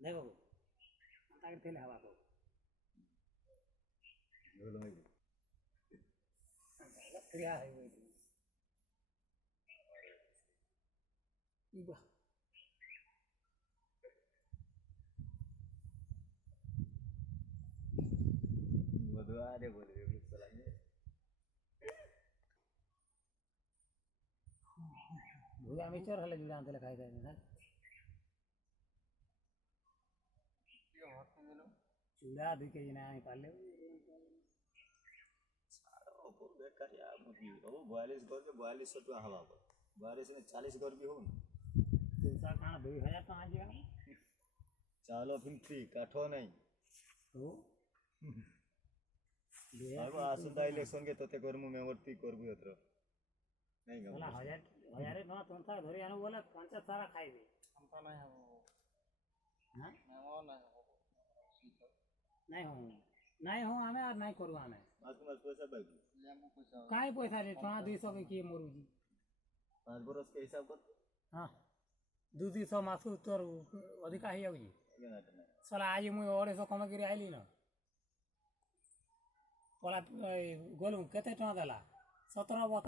देखो ताकि तेल हवा को क्रिया है वो बुधवार बोल रहे चलाएंगे भूया मिचर हले जुड़ा अंत खाई जाए ना चूड़ा भी के ना निकाल ले सारा बेकार यार मुझे वो 42 घर के 4200 टका हवा पर 42 में 40 घर भी हो तुमसा कहां 2000 कहां जी चालो फिर फ्री काठो नहीं तो अब आसुदा इलेक्शन के तोते करमु मेवरती करबु एतरो नहीं गम बोला हजार ना तुमसा धरे आनो बोला पंचायत सारा खाइबे हमका नहीं हो हां मेमो नहीं हो हमें और नहीं करू हमें आज तुम पैसा बाकी लेमु पैसा काई पैसा रे थोड़ा 200 के की मरू जी 5 बरस के हिसाब कर हां 200 मासु तोर अधिका ही आउजी साला आज मुई और सो कम करी आइली ना बोला गोलू केते टका देला 17 बता